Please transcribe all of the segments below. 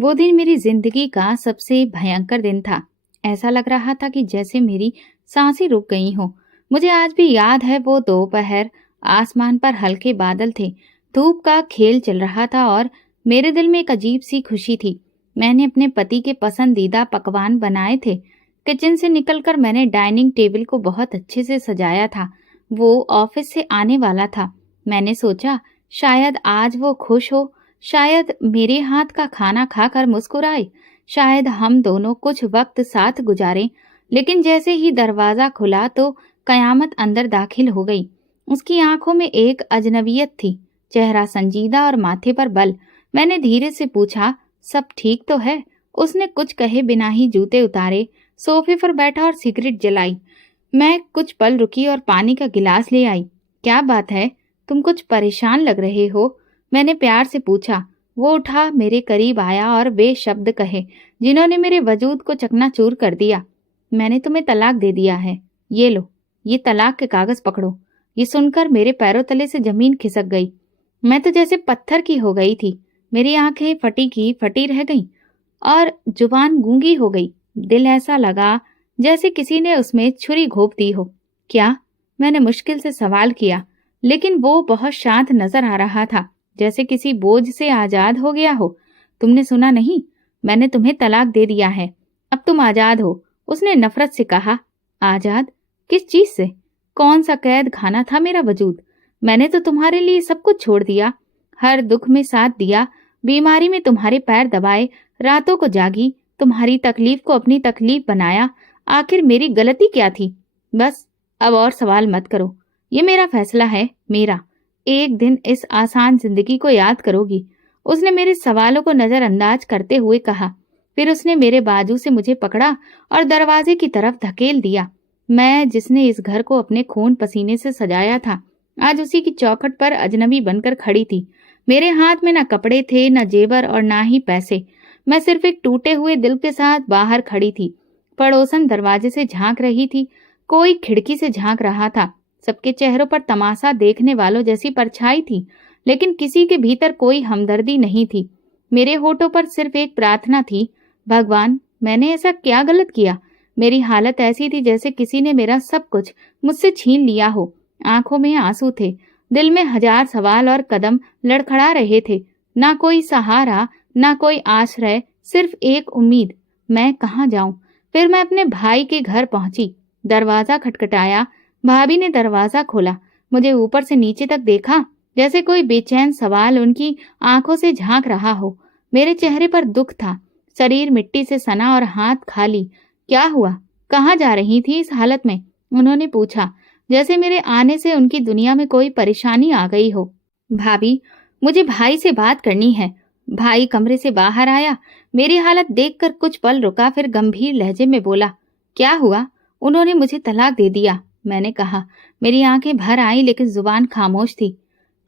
वो दिन मेरी जिंदगी का सबसे भयंकर दिन था। ऐसा लग रहा था कि जैसे मेरी सांसें रुक गई हों। मुझे आज भी याद है वो दोपहर, आसमान पर हल्के बादल थे, धूप का खेल चल रहा था और मेरे दिल में एक अजीब सी खुशी थी। मैंने अपने पति के पसंदीदा पकवान बनाए थे। किचन से निकलकर मैंने डाइनिंग टेबल को बहुत अच्छे से सजाया था। वो ऑफिस से आने वाला था। मैंने सोचा शायद आज वो खुश हो, शायद मेरे हाथ का खाना खाकर मुस्कुराए, शायद हम दोनों कुछ वक्त साथ गुजारें। लेकिन जैसे ही दरवाजा खुला तो कयामत अंदर दाखिल हो गई। उसकी आंखों में एक अजनबियत थी, चेहरा संजीदा और माथे पर बल। मैंने धीरे से पूछा, सब ठीक तो है? उसने कुछ कहे बिना ही जूते उतारे, सोफे पर बैठा और सिगरेट जलाई। मैं कुछ पल रुकी और पानी का गिलास ले आई। क्या बात है, तुम कुछ परेशान लग रहे हो? मैंने प्यार से पूछा। वो उठा, मेरे करीब आया और वे शब्द कहे जिन्होंने मेरे वजूद को चकनाचूर कर दिया। मैंने तुम्हें तलाक दे दिया है। ये लो, ये तलाक के कागज पकड़ो। ये सुनकर मेरे पैरों तले से जमीन खिसक गई। मैं तो जैसे पत्थर की हो गई थी। मेरी आंखें फटी की फटी रह गईं और जुबान गूंगी हो गई। दिल ऐसा लगा जैसे किसी ने उसमें छुरी घोंप दी हो। क्या? मैंने मुश्किल से सवाल किया, लेकिन वो बहुत शांत नजर आ रहा था, जैसे किसी बोझ से आजाद हो गया हो। तुमने सुना नहीं? मैंने तुम्हें तलाक दे दिया है। अब तुम आजाद हो। उसने नफरत से कहा। आजाद? किस चीज से? कौन सा कैद खाना था मेरा वजूद? मैंने तो तुम्हारे लिए सब कुछ छोड़ दिया, हर दुख में साथ दिया, बीमारी में तुम्हारे पैर दबाए, रातों को जागी, तुम्हारी तकलीफ को अपनी तकलीफ बनाया। आखिर मेरी गलती क्या थी? बस अब और सवाल मत करो। ये मेरा फैसला है, मेरा। एक दिन इस आसान जिंदगी को याद करोगी। उसने मेरे सवालों को नजरअंदाज करते हुए कहा। फिर उसने मेरे बाजू से मुझे पकड़ा और दरवाजे की तरफ धकेल दिया। मैं, जिसने इस घर को अपने खून पसीने से सजाया था, आज उसी की चौखट पर अजनबी बनकर खड़ी थी। मेरे हाथ में न कपड़े थे, न जेवर और ना ही पैसे। मैं सिर्फ एक टूटे हुए दिल के साथ बाहर खड़ी थी। पड़ोसन दरवाजे से झांक रही थी, कोई खिड़की से झांक रहा था। सबके चेहरों पर तमाशा देखने वालों जैसी परछाई थी, लेकिन किसी के भीतर कोई हमदर्दी नहीं थी। मेरे होठों पर सिर्फ एक प्रार्थना थी, भगवान, मैंने ऐसा क्या गलत किया? मेरी हालत ऐसी थी जैसे किसी ने मेरा सब कुछ मुझसे छीन लिया हो। आंखों में आंसू थे, दिल में हजार सवाल और कदम लड़खड़ा रहे थे। ना कोई सहारा, ना कोई आश्रय, सिर्फ एक उम्मीद। मैं कहाँ जाऊं? फिर मैं अपने भाई के घर पहुंची। दरवाजा खटखटाया। भाभी ने दरवाजा खोला। मुझे ऊपर से नीचे तक देखा, जैसे कोई बेचैन सवाल उनकी आंखों से झांक रहा हो। मेरे चेहरे पर दुख था, शरीर मिट्टी से सना और हाथ खाली। क्या हुआ? कहाँ जा रही थी इस हालत में? उन्होंने पूछा, जैसे मेरे आने से उनकी दुनिया में कोई परेशानी आ गई हो। भाभी, मुझे भाई से बात करनी है। भाई कमरे से बाहर आया, मेरी हालत देखकर कुछ पल रुका, फिर गंभीर लहजे में बोला, क्या हुआ? उन्होंने मुझे तलाक दे दिया, मैंने कहा। मेरी आंखें भर आईं, लेकिन जुबान खामोश थी।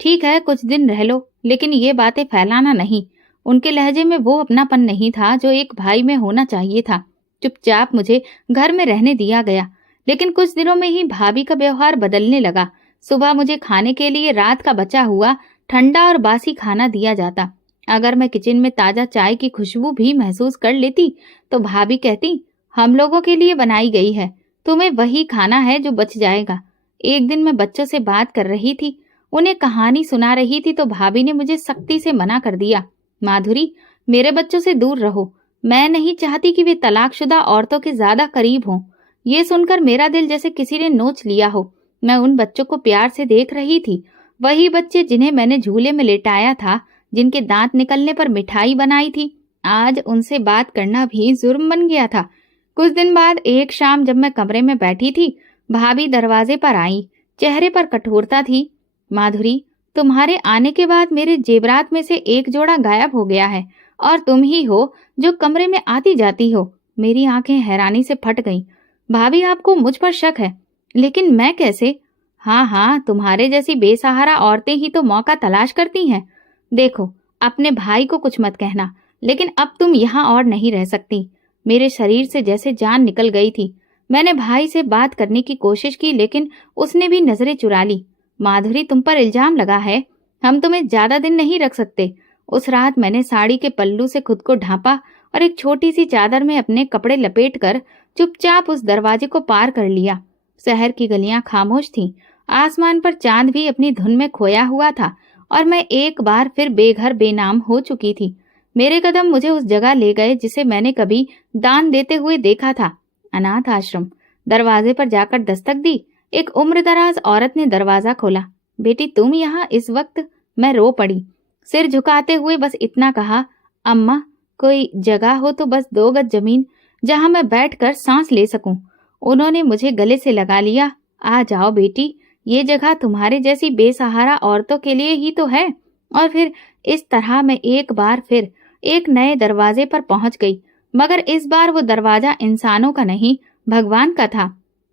ठीक है, कुछ दिन रह लो, लेकिन ये बातें फैलाना नहीं। उनके लहजे में वो अपनापन नहीं था जो एक भाई में होना चाहिए था। चुपचाप मुझे घर में रहने दिया गया, लेकिन कुछ दिनों में ही भाभी का व्यवहार बदलने लगा। सुबह मुझे खाने के लिए रात का बचा हुआ ठंडा और बासी खाना दिया जाता। अगर मैं किचन में ताजा चाय की खुशबू भी महसूस कर लेती तो भाभी कहती, हम लोगों के लिए बनाई गई है, तुम्हें वही खाना है जो बच जाएगा। एक दिन मैं बच्चों से बात कर रही थी, उन्हें कहानी सुना रही थी, तो भाभी ने मुझे सख्ती से मना कर दिया। माधुरी, मेरे बच्चों से दूर रहो। मैं नहीं चाहती कि वे तलाकशुदा औरतों के ज्यादा करीब हों। ये सुनकर मेरा दिल जैसे किसी ने नोच लिया हो। मैं उन बच्चों को प्यार से देख रही थी, वही बच्चे जिन्हें मैंने झूले में लेटाया था, जिनके दांत निकलने पर मिठाई बनाई थी। आज उनसे बात करना भी जुर्म बन गया था। कुछ दिन बाद एक शाम जब मैं कमरे में बैठी थी, भाभी दरवाजे पर आई। चेहरे पर कठोरता थी। माधुरी, तुम्हारे आने के बाद मेरे जेवरात में से एक जोड़ा गायब हो गया है और तुम ही हो जो कमरे में आती जाती हो। मेरी आंखें हैरानी से फट गईं। भाभी, आपको मुझ पर शक है, लेकिन मैं कैसे? हाँ हाँ, तुम्हारे जैसी बेसहारा औरतें ही तो मौका तलाश करती हैं। देखो, अपने भाई को कुछ मत कहना, लेकिन अब तुम यहाँ और नहीं रह सकती। मेरे शरीर से जैसे जान निकल गई थी। मैंने भाई से बात करने की कोशिश की, लेकिन उसने भी नजरें चुरा ली। माधुरी, तुम पर इल्जाम लगा है, हम तुम्हें ज्यादा दिन नहीं रख सकते। उस रात मैंने साड़ी के पल्लू से खुद को ढांपा और एक छोटी सी चादर में अपने कपड़े लपेटकर चुपचाप उस दरवाजे को पार कर लिया। शहर की गलियां खामोश थीं, आसमान पर चांद भी अपनी धुन में खोया हुआ था और मैं एक बार फिर बेघर बेनाम हो चुकी थी। मेरे कदम मुझे उस जगह ले गए जिसे मैंने कभी दान देते हुए देखा था, अनाथ आश्रम। दरवाजे पर जाकर दस्तक दी। एक उम्रदराज औरत ने दरवाजा खोला। बेटी, तुम यहाँ इस वक्त? मैं रो पड़ी। सिर झुकाते हुए बस इतना कहा, अम्मा, कोई जगह हो तो बस 2 गज जमीन जहां मैं बैठकर सांस ले सकूं। उन्होंने मुझे गले से लगा लिया। आ जाओ बेटी, ये जगह तुम्हारे जैसी बेसहारा औरतों के लिए ही तो है। और फिर इस तरह मैं एक बार फिर एक नए दरवाजे पर पहुंच गई, मगर इस बार वो दरवाजा इंसानों का नहीं, भगवान का था।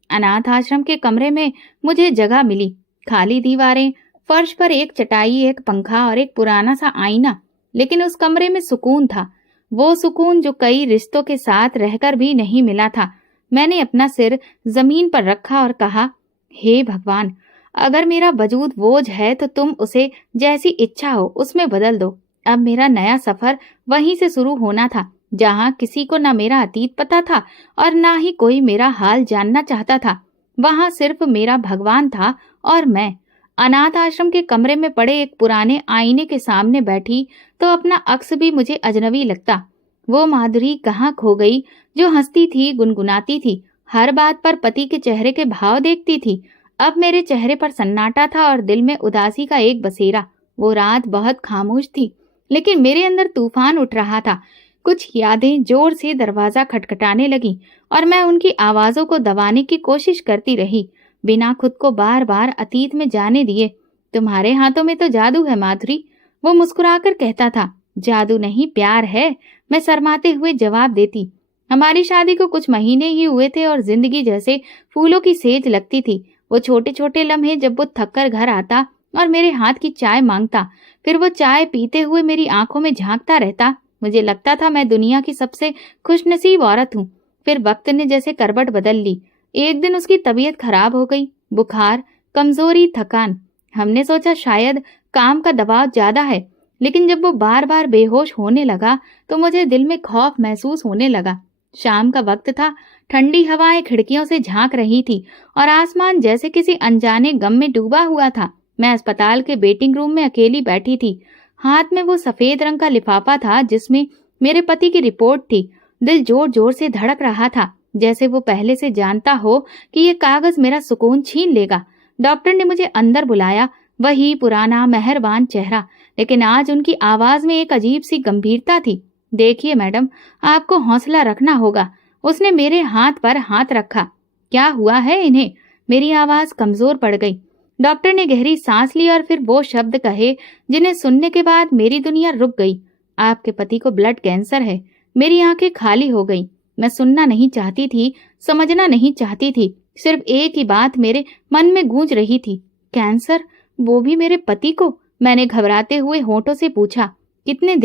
अनाथ आश्रम के कमरे में मुझे जगह मिली। खाली दीवारें, फर्श पर एक चटाई, एक पंखा और एक पुराना सा आईना। लेकिन उस कमरे में सुकून था, वो सुकून जो कई रिश्तों के साथ रहकर भी नहीं मिला था। मैंने अपना सिर जमीन पर रखा और कहा, हे भगवान, अगर मेरा वजूद बोझ है तो तुम उसे जैसी इच्छा हो उसमें बदल दो। अब मेरा नया सफर वहीं से शुरू होना था, जहां किसी को न मेरा अतीत पता था और ना ही कोई मेरा हाल जानना चाहता था। वहां सिर्फ मेरा भगवान था और मैं। अनाथ आश्रम के कमरे में पड़े एक पुराने आईने के सामने बैठी तो अपना अक्स भी मुझे अजनबी लगता। वो माधुरी कहाँ खो गई जो हंसती थी, गुनगुनाती थी, हर बात पर पति के चेहरे के भाव देखती थी। अब मेरे चेहरे पर सन्नाटा था और दिल में उदासी का एक बसेरा। वो रात बहुत खामोश थी, लेकिन मेरे अंदर तूफान उठ रहा था। कुछ यादें जोर से दरवाजा खटखटाने लगी और मैं उनकी आवाजों को दबाने की कोशिश करती रही, बिना खुद को बार बार अतीत में जाने दिए। तुम्हारे हाथों में तो जादू है माधुरी, वो मुस्कुराकर कहता था। जादू नहीं, प्यार है, मैं शर्माते हुए जवाब देती। हमारी शादी को कुछ महीने ही हुए थे और जिंदगी जैसे फूलों की सेज लगती थी। वो छोटे छोटे लम्हे जब वो थककर घर आता और मेरे हाथ की चाय मांगता, फिर वो चाय पीते हुए मेरी आंखों में झांकता रहता। मुझे लगता था मैं दुनिया की सबसे खुशनसीब औरत हूँ। फिर वक्त ने जैसे करवट बदल ली। एक दिन उसकी तबीयत खराब हो गई, बुखार, कमजोरी, थकान। हमने सोचा शायद काम का दबाव ज्यादा है, लेकिन जब वो बार बार बेहोश होने लगा तो मुझे दिल में खौफ महसूस होने लगा। शाम का वक्त था, ठंडी हवाएं खिड़कियों से झांक रही थी और आसमान जैसे किसी अनजाने गम में डूबा हुआ था। मैं अस्पताल के वेटिंग रूम में अकेली बैठी थी। हाथ में वो सफेद रंग का लिफाफा था जिसमें मेरे पति की रिपोर्ट थी। दिल जोर जोर से धड़क रहा था, जैसे वो पहले से जानता हो कि ये कागज मेरा सुकून छीन लेगा। डॉक्टर ने मुझे अंदर बुलाया, वही पुराना मेहरबान चेहरा, लेकिन आज उनकी आवाज में एक अजीब सी गंभीरता थी। देखिए मैडम, आपको हौसला रखना होगा। उसने मेरे हाथ पर हाथ रखा। क्या हुआ है इन्हें? मेरी आवाज कमजोर पड़ गई। डॉक्टर ने गहरी सांस ली और फिर वो शब्द कहे जिन्हें सुनने के बाद मेरी दुनिया रुक गई। आपके पति को ब्लड कैंसर है। मेरी आंखें खाली हो गई। मैं सुनना नहीं चाहती थी, समझना नहीं चाहती थी। सिर्फ एक ही बात मेरे मन में गूंज रही थी, कैंसर, वो भी मेरे पति को। मैंने घबराते हुए होठों से पूछा, कितने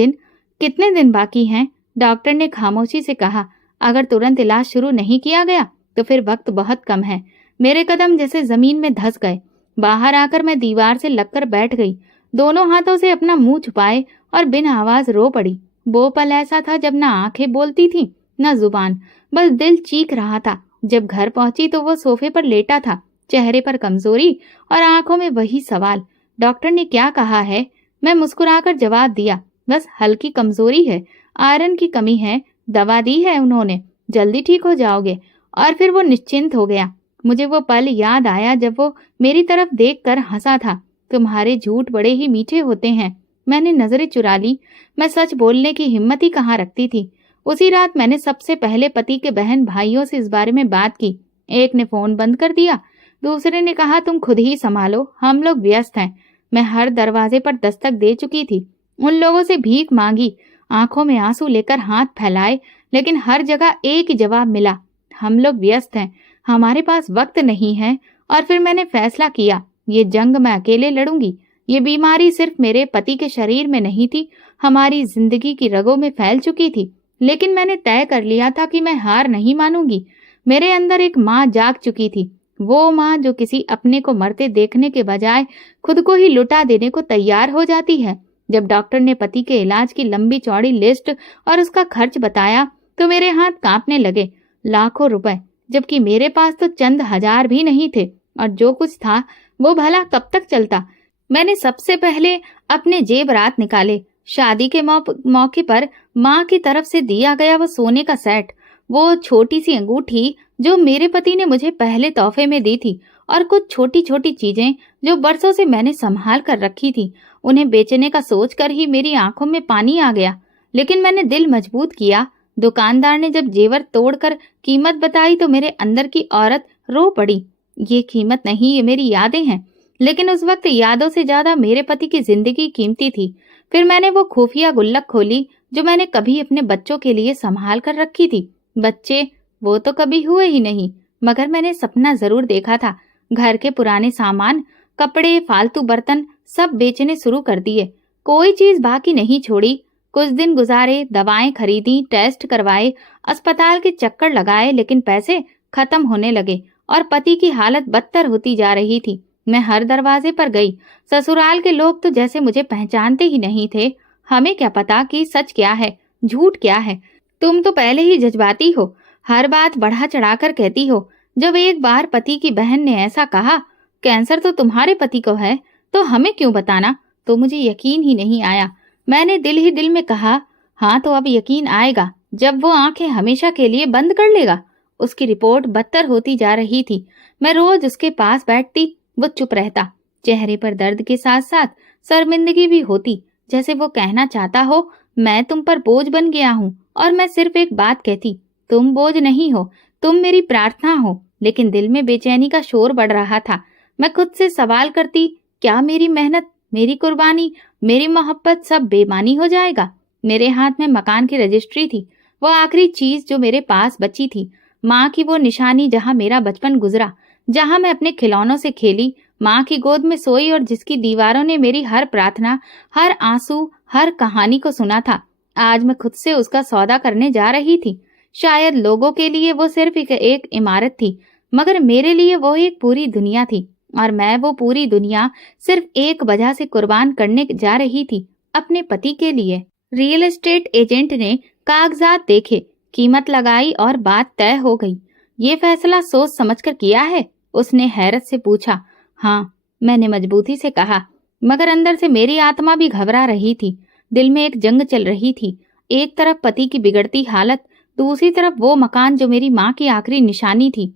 दिन बाकी हैं? डॉक्टर ने खामोशी से कहा, अगर तुरंत इलाज शुरू नहीं किया गया तो फिर वक्त बहुत कम है। मेरे कदम जैसे जमीन में धंस गए। बाहर आकर मैं दीवार से लगकर बैठ गई, दोनों हाथों से अपना मुंह छुपाए और बिन आवाज रो पड़ी। वो पल ऐसा था जब ना आंखें बोलती थी न जुबान, बस दिल चीख रहा था। जब घर पहुंची तो वो सोफे पर लेटा था, चेहरे पर कमजोरी और आंखों में वही सवाल, डॉक्टर ने क्या कहा है? मैं मुस्कुराकर जवाब दिया, बस हल्की कमजोरी है, आयरन की कमी है, दवा दी है उन्होंने, जल्दी ठीक हो जाओगे। और फिर वो निश्चिंत हो गया। मुझे वो पल याद आया जब वो मेरी तरफ देखकर हंसा था। तुम्हारे झूठ बड़े ही मीठे होते हैं। मैंने नजरें चुरा ली। मैं सच बोलने की हिम्मत ही कहाँ रखती थी। उसी रात मैंने सबसे पहले पति के बहन भाइयों से इस बारे में बात की। एक ने फोन बंद कर दिया, दूसरे ने कहा तुम खुद ही संभालो, हम लोग व्यस्त हैं। मैं हर दरवाजे पर दस्तक दे चुकी थी, उन लोगों से भीख मांगी, आंखों में आंसू लेकर हाथ फैलाए, लेकिन हर जगह एक ही जवाब मिला, हम लोग व्यस्त हैं, हमारे पास वक्त नहीं है। और फिर मैंने फैसला किया, ये जंग मैं अकेले लड़ूंगी। ये बीमारी सिर्फ मेरे पति के शरीर में नहीं थी, हमारी जिंदगी की रगों में फैल चुकी थी। लेकिन मैंने तय कर लिया था कि मैं हार नहीं मानूंगी। मेरे अंदर एक माँ जाग चुकी थी, वो माँ जो किसी अपने को मरते देखने के बजाय खुद को ही लुटा देने को तैयार हो जाती है। जब डॉक्टर ने पति के इलाज की लंबी चौड़ी लिस्ट और उसका खर्च बताया तो मेरे हाथ कांपने लगे। लाखों रुपए, जबकि मेरे पास तो चंद हजार भी नहीं थे, और जो कुछ था वो भला कब तक चलता। मैंने सबसे पहले अपने जेवरात निकाले। शादी के मौके पर माँ की तरफ से दिया गया वो सोने का सेट, वो छोटी सी अंगूठी जो मेरे पति ने मुझे पहले तोहफे में दी थी, और कुछ छोटी छोटी चीजें जो बरसों से मैंने संभाल कर रखी थी। उन्हें बेचने का सोचकर ही मेरी आंखों में पानी आ गया, लेकिन मैंने दिल मजबूत किया। दुकानदार ने जब जेवर तोड़कर कीमत बताई तो मेरे अंदर की औरत रो पड़ी। ये कीमत नहीं, ये मेरी यादें हैं। लेकिन उस वक्त यादों से ज्यादा मेरे पति की जिंदगी कीमती थी। फिर मैंने वो खुफिया गुल्लक खोली जो मैंने कभी अपने बच्चों के लिए संभाल कर रखी थी। बच्चे वो तो कभी हुए ही नहीं, मगर मैंने सपना जरूर देखा था। घर के पुराने सामान, कपड़े, फालतू बर्तन सब बेचने शुरू कर दिए। कोई चीज बाकी नहीं छोड़ी। कुछ दिन गुजारे, दवाएं खरीदी, टेस्ट करवाए, अस्पताल के चक्कर लगाए, लेकिन पैसे खत्म होने लगे और पति की हालत बदतर होती जा रही थी। मैं हर दरवाजे पर गई। ससुराल के लोग तो जैसे मुझे पहचानते ही नहीं थे। हमें क्या पता कि सच क्या है, झूठ क्या है। तुम तो पहले ही जज्बाती हो, हर बात बढ़ा चढ़ाकर कहती हो। जब एक बार पति की बहन ने ऐसा कहा, कैंसर तो तुम्हारे पति को है, तो हमें क्यों बताना, तो मुझे यकीन ही नहीं आया। मैंने दिल ही दिल में कहा, हाँ तो अब यकीन आएगा जब वो आंखें हमेशा के लिए बंद कर लेगा। उसकी रिपोर्ट बदतर होती जा रही थी। मैं रोज उसके पास बैठती, वो चुप रहता। चेहरे पर दर्द के साथ साथ शर्मिंदगी भी होती, जैसे वो कहना चाहता हो, मैं तुम पर बोझ बन गया हूँ। और मैं सिर्फ एक बात कहती, तुम बोझ नहीं हो, तुम मेरी प्रार्थना हो। लेकिन दिल में बेचैनी का शोर बढ़ रहा था। मैं खुद से सवाल करती, क्या मेरी मेहनत, मेरी कुर्बानी, मेरी मोहब्बत सब बेमानी हो जाएगा। मेरे हाथ में मकान की रजिस्ट्री थी, वो आखिरी चीज जो मेरे पास बची थी। माँ की वो निशानी जहाँ मेरा बचपन गुजरा, जहाँ मैं अपने खिलौनों से खेली, माँ की गोद में सोई, और जिसकी दीवारों ने मेरी हर प्रार्थना, हर आंसू, हर कहानी को सुना था। आज मैं खुद से उसका सौदा करने जा रही थी। शायद लोगों के लिए वो सिर्फ एक इमारत थी, मगर मेरे लिए वो एक पूरी दुनिया थी। और मैं वो पूरी दुनिया सिर्फ एक वजह से कुर्बान करने जा रही थी, अपने पति के लिए। रियल एस्टेट एजेंट ने कागजात देखे, कीमत लगाई और बात तय हो गई। ये फैसला सोच समझकर किया है? उसने हैरत से पूछा। हाँ, मैंने मजबूती से कहा, मगर अंदर से मेरी आत्मा भी घबरा रही थी। दिल में एक जंग चल रही थी। एक तरफ पति की बिगड़ती हालत, दूसरी तरफ वो मकान जो मेरी माँ की आखिरी निशानी थी।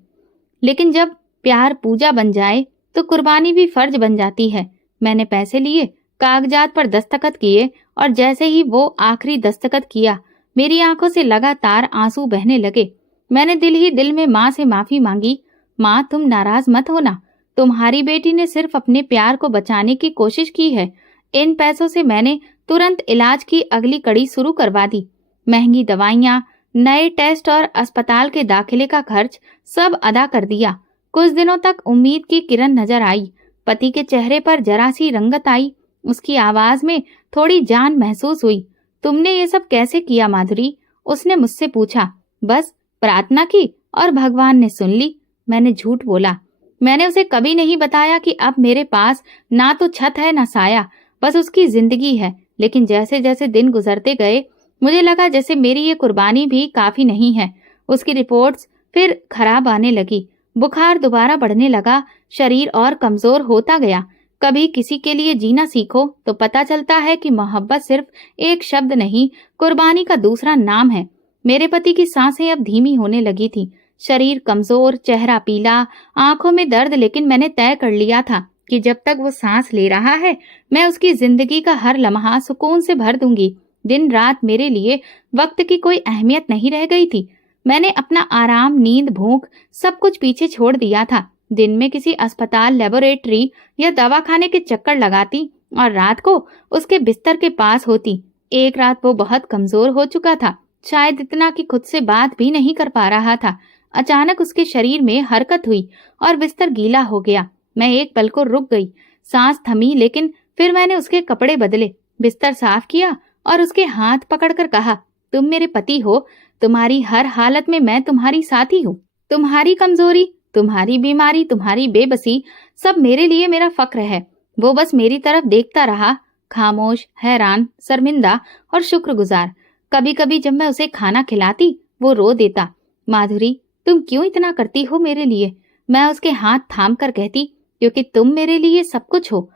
लेकिन जब प्यार पूजा बन जाए तो कुर्बानी भी फर्ज बन जाती है। मैंने पैसे लिए, कागजात पर दस्तखत किए, और जैसे ही वो आखिरी दस्तखत किया, मेरी आंखों से लगातार आंसू बहने लगे। मैंने दिल ही दिल में माँ से माफी मांगी। माँ, तुम नाराज मत होना, तुम्हारी बेटी ने सिर्फ अपने प्यार को बचाने की कोशिश की है। इन पैसों से मैंने तुरंत इलाज की अगली कड़ी शुरू करवा दी। महंगी दवाइयाँ, नए टेस्ट और अस्पताल के दाखिले का खर्च सब अदा कर दिया। कुछ दिनों तक उम्मीद की किरण नजर आई। पति के चेहरे पर जरा सी रंगत आई, उसकी आवाज में थोड़ी जान महसूस हुई। तुमने ये सब कैसे किया माधुरी? उसने मुझसे पूछा। बस प्रार्थना की और भगवान ने सुन ली, मैंने झूठ बोला। मैंने उसे कभी नहीं बताया कि अब मेरे पास ना तो छत है ना साया, बस उसकी जिंदगी है। लेकिन जैसे जैसे दिन गुजरते गए, मुझे लगा जैसे मेरी ये कुर्बानी भी काफी नहीं है। उसकी रिपोर्ट्स फिर खराब आने लगी, बुखार दोबारा बढ़ने लगा, शरीर और कमजोर होता गया। कभी किसी के लिए जीना सीखो तो पता चलता है कि मोहब्बत सिर्फ एक शब्द नहीं, कुर्बानी का दूसरा नाम है। मेरे पति की सांसें अब धीमी होने लगी थी, शरीर कमजोर, चेहरा पीला, आंखों में दर्द। लेकिन मैंने तय कर लिया था कि जब तक वो सांस ले रहा है, मैं उसकी जिंदगी का हर लम्हा सुकून से भर दूंगी। दिन रात मेरे लिए वक्त की कोई अहमियत नहीं रह गई थी। मैंने अपना आराम, नींद, भूख सब कुछ पीछे छोड़ दिया था। दिन में किसी अस्पताल, लेबोरेटरी या दवाखाने के चक्कर लगाती और रात को उसके बिस्तर के पास होती। एक रात वो बहुत कमजोर हो चुका था, शायद इतना कि खुद से बात भी नहीं कर पा रहा था। अचानक उसके शरीर में हरकत हुई और बिस्तर गीला हो गया। मैं एक पल को रुक गई, सांस थमी, लेकिन फिर मैंने उसके कपड़े बदले, बिस्तर साफ किया और उसके हाथ पकड़कर कहा, तुम मेरे पति हो, तुम्हारी हर हालत में मैं तुम्हारी साथी हूँ। तुम्हारी कमजोरी, तुम्हारी बीमारी, तुम्हारी बेबसी, सब मेरे लिए मेरा फक्र है। वो बस मेरी तरफ देखता रहा, खामोश, हैरान, शर्मिंदा और शुक्रगुजार। कभी कभी जब मैं उसे खाना खिलाती वो रो देता। माधुरी, तुम क्यों इतना करती हो मेरे लिए? मैं उसके हाथ थाम कर कहती, क्योंकि तुम मेरे लिए सब कुछ हो।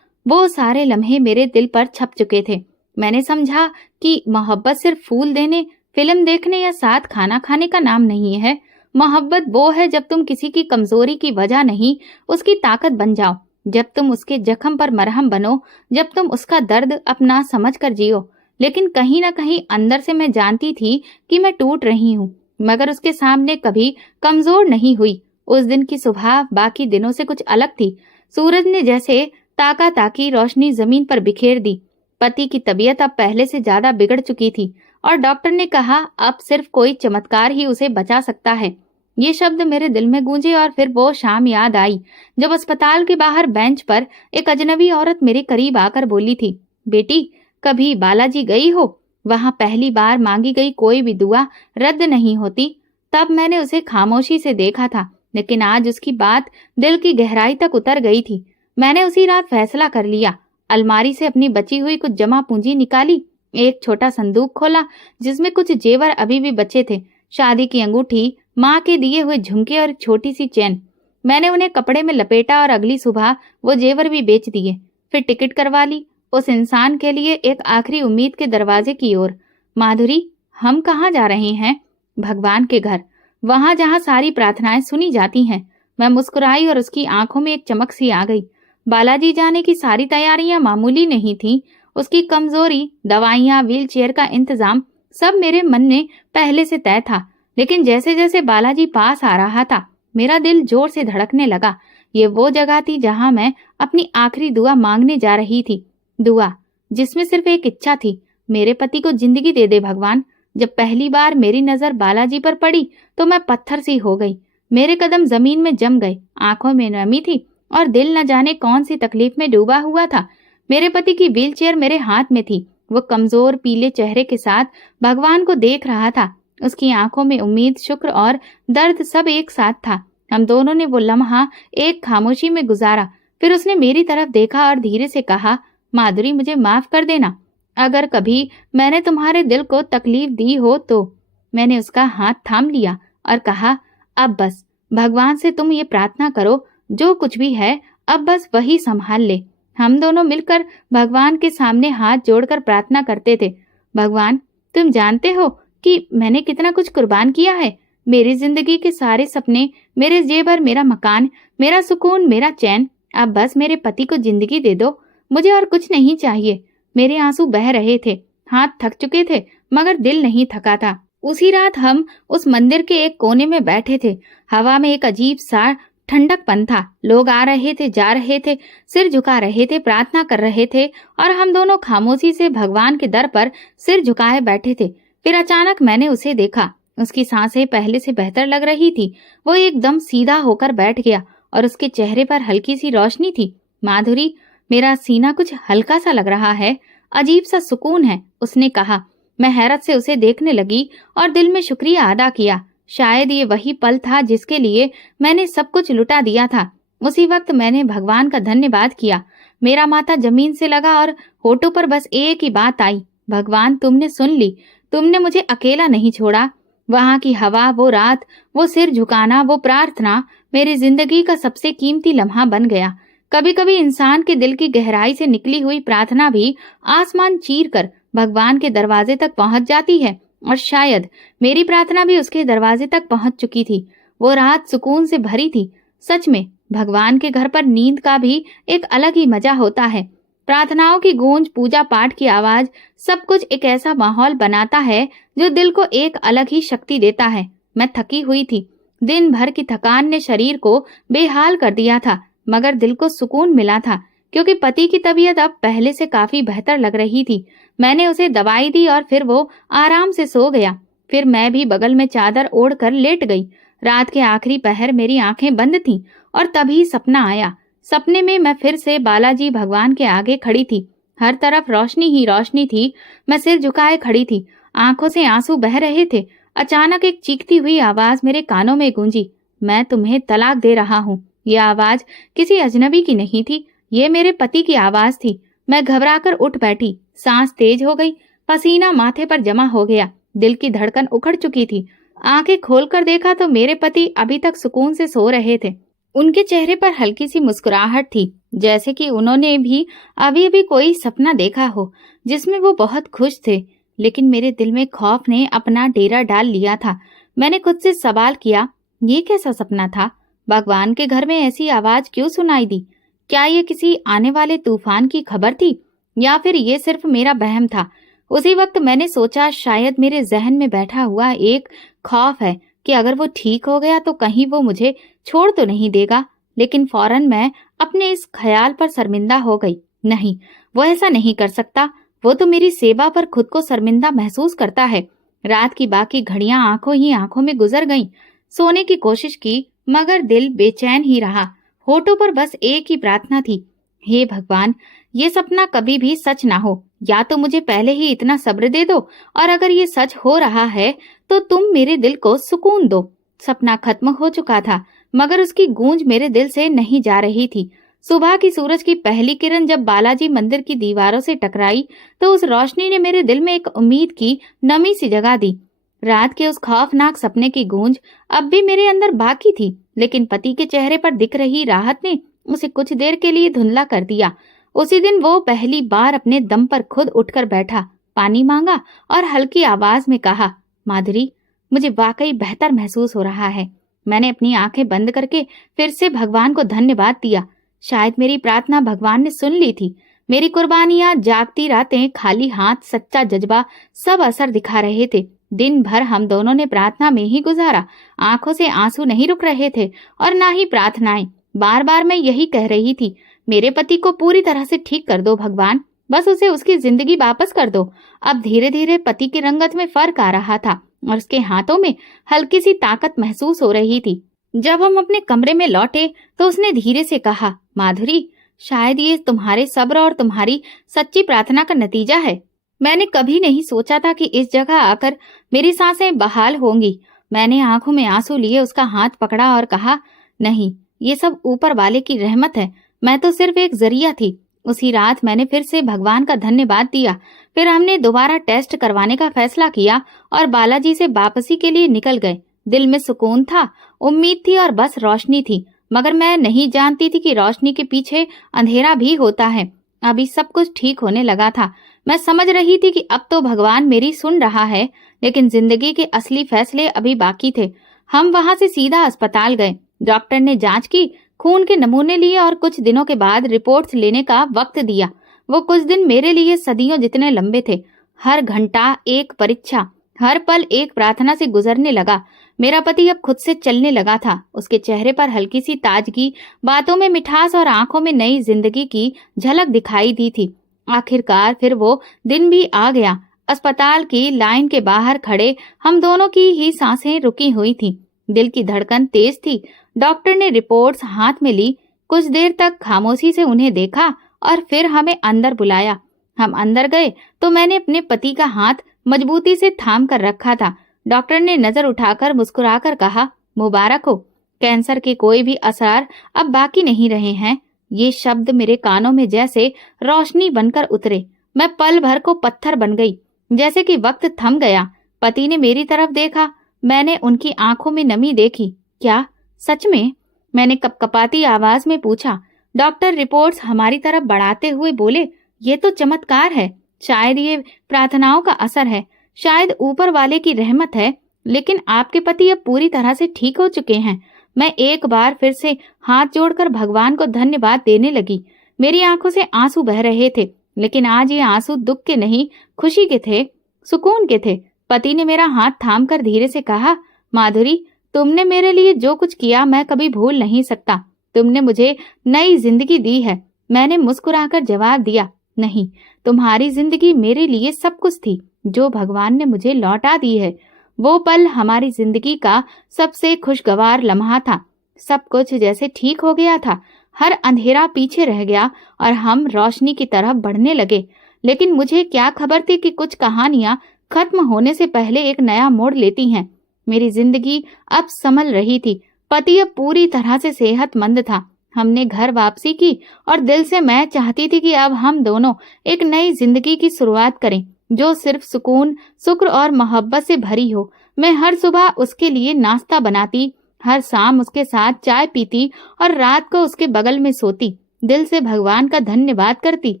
वो सारे लम्हे मेरे दिल पर छप चुके थे। मैंने समझा कि मोहब्बत सिर्फ फूल देने, फिल्म देखने या साथ खाना खाने का नाम नहीं है। मोहब्बत वो है जब तुम किसी की कमजोरी की वजह नहीं, उसकी ताकत बन जाओ, जब तुम उसके जख्म पर मरहम बनो, जब तुम उसका दर्द अपना समझ कर जियो। लेकिन कहीं ना कहीं अंदर से मैं जानती थी कि मैं टूट रही हूँ, मगर उसके सामने कभी कमजोर नहीं हुई। उस दिन की सुबह बाकी दिनों से कुछ अलग थी। सूरज ने जैसे ताका ताकी रोशनी जमीन पर बिखेर दी। पति की तबीयत अब पहले से ज्यादा बिगड़ चुकी थी और डॉक्टर ने कहा अब सिर्फ कोई चमत्कार ही उसे बचा सकता है। ये शब्द मेरे दिल में गूंजे और फिर वो शाम याद आई जब अस्पताल के बाहर बेंच पर एक अजनबी औरत मेरे करीब आकर बोली थी, बेटी, कभी बालाजी गई हो? वहां पहली बार मांगी गई कोई भी दुआ रद्द नहीं होती। तब मैंने उसे खामोशी से देखा था, लेकिन आज उसकी बात दिल की गहराई तक उतर गई थी। मैंने उसी रात फैसला कर लिया। अलमारी से अपनी बची हुई कुछ जमा पूंजी निकाली, एक छोटा संदूक खोला जिसमें कुछ जेवर अभी भी बचे थे, शादी की अंगूठी, माँ के दिए हुए झुमके और एक छोटी सी चैन। मैंने उन्हें कपड़े में लपेटा और अगली सुबह वो जेवर भी बेच दिए। फिर टिकट करवा ली उस इंसान के लिए एक आखिरी उम्मीद के दरवाजे की ओर। माधुरी, हम कहाँ जा रहे हैं? भगवान के घर, वहां जहाँ सारी प्रार्थनाएं सुनी जाती हैं। मैं मुस्कुराई और उसकी आंखों में एक चमक सी आ गई। बालाजी जाने की सारी तैयारियां मामूली नहीं थीं। उसकी कमजोरी, दवाइयां, व्हीलचेयर का इंतजाम, सब मेरे मन में पहले से तय था। लेकिन जैसे जैसे बालाजी पास आ रहा था, मेरा दिल जोर से धड़कने लगा। ये वो जगह थी जहां मैं अपनी आखिरी दुआ मांगने जा रही थी। दुआ जिसमें सिर्फ एक इच्छा थी, मेरे पति को जिंदगी दे दे भगवान। जब पहली बार मेरी नजर बालाजी पर पड़ी तो मैं पत्थर सी हो गई। मेरे कदम जमीन में जम गए, आंखों में नमी थी और दिल न जाने कौन सी तकलीफ में डूबा हुआ था। मेरे पति की व्हीलचेयर मेरे हाथ में थी। वो कमजोर पीले चेहरे के साथ भगवान को देख रहा था। उसकी आंखों में उम्मीद, शुक्र और दर्द सब एक साथ था। हम दोनों ने वो लम्हा एक खामोशी में गुजारा। फिर उसने मेरी तरफ देखा और धीरे से कहा, माधुरी, मुझे माफ कर देना अगर कभी मैंने तुम्हारे दिल को तकलीफ दी हो तो। मैंने उसका हाथ थाम लिया और कहा, अब बस, भगवान से तुम ये प्रार्थना करो, जो कुछ भी है अब बस वही संभाल ले। हम दोनों मिलकर भगवान के सामने हाथ जोड़कर प्रार्थना करते थे, भगवान, तुम जानते हो कि मैंने कितना कुछ कुर्बान किया है। मेरी जिंदगी के सारे सपने, मेरे जेवर, मेरा मकान, मेरा सुकून, मेरा चैन, अब बस मेरे पति को जिंदगी दे दो। मुझे और कुछ नहीं चाहिए। मेरे आंसू बह रहे थे, हाथ थक चुके थे, मगर दिल नहीं थका था। उसी रात हम उस मंदिर के एक कोने में बैठे थे। हवा में एक अजीब सा ठंडकपन था। लोग आ रहे थे, जा रहे थे, सिर झुका रहे थे, प्रार्थना कर रहे थे और हम दोनों खामोशी से भगवान के दर पर सिर झुकाए बैठे थे। फिर अचानक मैंने उसे देखा। उसकी सांसें पहले से बेहतर लग रही थी। वो एकदम सीधा होकर बैठ गया और उसके चेहरे पर हल्की सी रोशनी थी। माधुरी, मेरा सीना कुछ हल्का सा लग रहा है, अजीब सा सुकून है, उसने कहा। मैं हैरत से उसे देखने लगी और दिल में शुक्रिया अदा किया। शायद ये वही पल था जिसके लिए मैंने सब कुछ लुटा दिया था। उसी वक्त मैंने भगवान का धन्यवाद किया। मेरा माथा जमीन से लगा और होठों पर बस एक ही बात आई, भगवान, तुमने सुन ली, तुमने मुझे अकेला नहीं छोड़ा। वहां की हवा, वो रात, वो सिर झुकाना, वो प्रार्थना मेरी जिंदगी का सबसे कीमती लम्हा बन गया। कभी कभी इंसान के दिल की गहराई से निकली हुई प्रार्थना भी आसमान चीर कर भगवान के दरवाजे तक पहुंच जाती है, और शायद मेरी प्रार्थना भी उसके दरवाजे तक पहुंच चुकी थी। वो रात सुकून से भरी थी। सच में भगवान के घर पर नींद का भी एक अलग ही मजा होता है। प्रार्थनाओं की गूंज, पूजा पाठ की आवाज, सब कुछ एक ऐसा माहौल बनाता है जो दिल को एक अलग ही शक्ति देता है। मैं थकी हुई थी। दिन भर की थकान ने शरीर को बेहाल कर दिया था, मगर दिल को सुकून मिला था क्योंकि पति की तबीयत अब पहले से काफी बेहतर लग रही थी। मैंने उसे दवाई दी और फिर वो आराम से सो गया। फिर मैं भी बगल में चादर ओढ़कर लेट गई। रात के आखिरी पहर मेरी आंखें बंद थीं और तभी सपना आया। सपने में मैं फिर से बालाजी भगवान के आगे खड़ी थी। हर तरफ रोशनी ही रोशनी थी। मैं सिर झुकाए खड़ी थी, आंखों से आंसू बह रहे थे। अचानक एक चीखती हुई आवाज मेरे कानों में गूंजी, मैं तुम्हें तलाक दे रहा हूँ। यह आवाज किसी अजनबी की नहीं थी, ये मेरे पति की आवाज थी। मैं घबराकर उठ बैठी, सांस तेज हो गई, पसीना माथे पर जमा हो गया, दिल की धड़कन उखड़ चुकी थी। आंखें खोलकर देखा तो मेरे पति अभी तक सुकून से सो रहे थे। उनके चेहरे पर हल्की सी मुस्कुराहट थी, जैसे कि उन्होंने भी अभी अभी कोई सपना देखा हो जिसमें वो बहुत खुश थे। लेकिन मेरे दिल में खौफ ने अपना डेरा डाल लिया था। मैंने खुद से सवाल किया, ये कैसा सपना था? भगवान के घर में ऐसी आवाज क्यों सुनाई दी? क्या ये किसी आने वाले तूफान की खबर थी या फिर ये सिर्फ मेरा वहम था? उसी वक्त मैंने सोचा शायद मेरे जहन में बैठा हुआ एक खौफ है कि अगर वो ठीक हो गया तो कहीं वो मुझे छोड़ तो नहीं देगा। लेकिन फौरन मैं अपने इस ख्याल पर शर्मिंदा हो गई। नहीं, वो ऐसा नहीं कर सकता। वो तो मेरी सेवा पर खुद को शर्मिंदा महसूस करता है। रात की बाकी घड़ियां आंखों ही आंखों में गुजर गईं। सोने की कोशिश की मगर दिल बेचैन ही रहा। होठों पर बस एक ही प्रार्थना थी, हे भगवान, ये सपना कभी भी सच ना हो। या तो मुझे पहले ही इतना सब्र दे दो, और अगर ये सच हो रहा है तो तुम मेरे दिल को सुकून दो। सपना खत्म हो चुका था, मगर उसकी गूंज मेरे दिल से नहीं जा रही थी। सुबह की सूरज की पहली किरण जब बालाजी मंदिर की दीवारों से टकराई तो उस रोशनी ने मेरे दिल में एक उम्मीद की नमी सी जगा दी। रात के उस खौफनाक सपने की गूंज अब भी मेरे अंदर बाकी थी, लेकिन पति के चेहरे पर दिख रही राहत ने उसे कुछ देर के लिए धुंधला कर दिया। उसी दिन वो पहली बार अपने दम पर खुद उठकर बैठा, पानी मांगा और हल्की आवाज में कहा, माधुरी, मुझे वाकई बेहतर महसूस हो रहा है। मैंने अपनी आंखें बंद करके फिर से भगवान को धन्यवाद दिया। शायद मेरी प्रार्थना भगवान ने सुन ली थी। मेरी कुर्बानियां, जागती रातें, खाली हाथ, सच्चा जज्बा सब असर दिखा रहे थे। दिन भर हम दोनों ने प्रार्थना में ही गुजारा। आंखों से आंसू नहीं रुक रहे थे और ना ही प्रार्थनाएं। बार बार मैं यही कह रही थी, मेरे पति को पूरी तरह से ठीक कर दो भगवान, बस उसे उसकी जिंदगी वापस कर दो। अब धीरे धीरे पति की रंगत में फर्क आ रहा था और उसके हाथों में हल्की सी ताकत महसूस हो रही थी। जब हम अपने कमरे में लौटे तो उसने धीरे से कहा, माधुरी, शायद ये तुम्हारे सब्र और तुम्हारी सच्ची प्रार्थना का नतीजा है। मैंने कभी नहीं सोचा था कि इस जगह आकर मेरी सांसें बहाल होंगी। मैंने आंखों में आंसू लिए उसका हाथ पकड़ा और कहा, नहीं, ये सब ऊपर वाले की रहमत है, मैं तो सिर्फ एक जरिया थी। उसी रात मैंने फिर से भगवान का धन्यवाद दिया। फिर हमने दोबारा टेस्ट करवाने का फैसला किया और बालाजी से वापसी के लिए निकल गए। दिल में सुकून था, उम्मीद थी और बस रोशनी थी, मगर मैं नहीं जानती थी कि रोशनी के पीछे अंधेरा भी होता है। अभी सब कुछ ठीक होने लगा था। मैं समझ रही थी कि अब तो भगवान मेरी सुन रहा है, लेकिन जिंदगी के असली फैसले अभी बाकी थे। हम वहां से सीधा अस्पताल गए। डॉक्टर ने जांच की, खून के नमूने लिए और कुछ दिनों के बाद रिपोर्ट्स लेने का वक्त दिया। वो कुछ दिन मेरे लिए सदियों जितने लंबे थे। हर घंटा एक परीक्षा, हर पल एक प्रार्थना से गुजरने लगा। मेरा पति अब खुद से चलने लगा था। उसके चेहरे पर हल्की सी ताजगी, बातों में मिठास और आंखों में नई जिंदगी की झलक दिखाई दी थी। आखिरकार फिर वो दिन भी आ गया। अस्पताल की लाइन के बाहर खड़े हम दोनों की ही सांसें रुकी हुई थी। दिल की धड़कन तेज थी। डॉक्टर ने रिपोर्ट्स हाथ में ली। कुछ देर तक खामोशी से उन्हें देखा और फिर हमें अंदर बुलाया। हम अंदर गए तो मैंने अपने पति का हाथ मजबूती से थाम कर रखा था। डॉक्टर ने नजर उठाकर मुस्कुराकर कहा, मुबारक हो, कैंसर के कोई भी असर अब बाकी नहीं रहे हैं। ये शब्द मेरे कानों में जैसे रोशनी बनकर उतरे। मैं पल भर को पत्थर बन गई, जैसे कि वक्त थम गया। पति ने मेरी तरफ देखा। मैंने उनकी आंखों में नमी देखी। क्या सच में? मैंने कपकपाती आवाज में पूछा। डॉक्टर रिपोर्ट्स हमारी तरफ बढ़ाते हुए बोले, ये तो चमत्कार है। शायद ये प्रार्थनाओं का असर है, शायद ऊपर वाले की रहमत है, लेकिन आपके पति अब पूरी तरह से ठीक हो चुके हैं। मैं एक बार फिर से हाथ जोड़कर भगवान को धन्यवाद देने लगी। मेरी आंखों से आंसू बह रहे थे, लेकिन आज ये आंसू दुख के नहीं, खुशी के थे, सुकून के थे। पति ने मेरा हाथ थामकर धीरे से कहा, माधुरी, तुमने मेरे लिए जो कुछ किया मैं कभी भूल नहीं सकता। तुमने मुझे नई जिंदगी दी है। मैंने मुस्कुराकर जवाब दिया, नहीं, तुम्हारी जिंदगी मेरे लिए सब कुछ थी जो भगवान ने मुझे लौटा दी है। वो पल हमारी जिंदगी का सबसे खुशगवार लम्हा था। सब कुछ जैसे ठीक हो गया था। हर अंधेरा पीछे रह गया और हम रोशनी की तरफ बढ़ने लगे। लेकिन मुझे क्या खबर थी कि कुछ कहानियां खत्म होने से पहले एक नया मोड़ लेती हैं। मेरी जिंदगी अब संभल रही थी। पति अब पूरी तरह से सेहतमंद था। हमने घर वापसी की और दिल से मैं चाहती थी कि अब हम दोनों एक नई जिंदगी की शुरुआत करें, जो सिर्फ सुकून, शुक्र और मोहब्बत से भरी हो। मैं हर सुबह उसके लिए नाश्ता बनाती, हर शाम उसके साथ चाय पीती और रात को उसके बगल में सोती, दिल से भगवान का धन्यवाद करती।